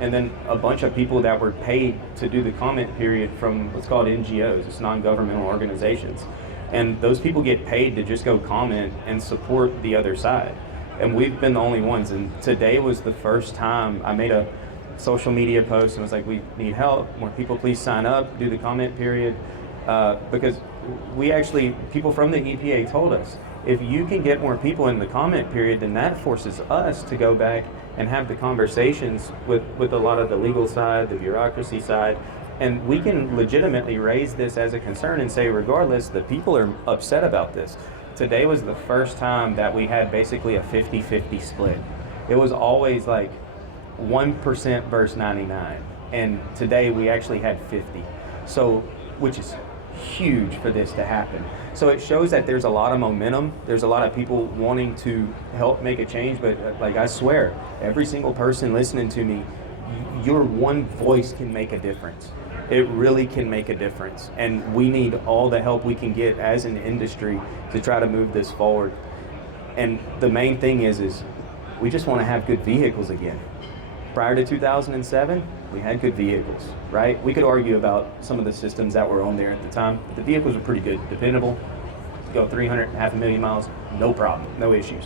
And then a bunch of people that were paid to do the comment period from what's called NGOs, it's non-governmental organizations. And those people get paid to just go comment and support the other side. And we've been the only ones. And today was the first time I made a social media post and was like, we need help, more people please sign up, do the comment period. Because people from the EPA told us, if you can get more people in the comment period, then that forces us to go back and have the conversations with a lot of the legal side, the bureaucracy side, and we can legitimately raise this as a concern and say, regardless, the people are upset about this. Today was the first time that we had basically a 50-50 split. It was always like 1% versus 99, and today we actually had 50. So, which is huge for this to happen. So it shows that there's a lot of momentum. There's a lot of people wanting to help make a change, but like I swear, every single person listening to me, your one voice can make a difference. It really can make a difference. And we need all the help we can get as an industry to try to move this forward. And the main thing is we just want to have good vehicles again. Prior to 2007, we had good vehicles, right? We could argue about some of the systems that were on there at the time, but the vehicles were pretty good, dependable, go 300, half a million miles, no problem, no issues.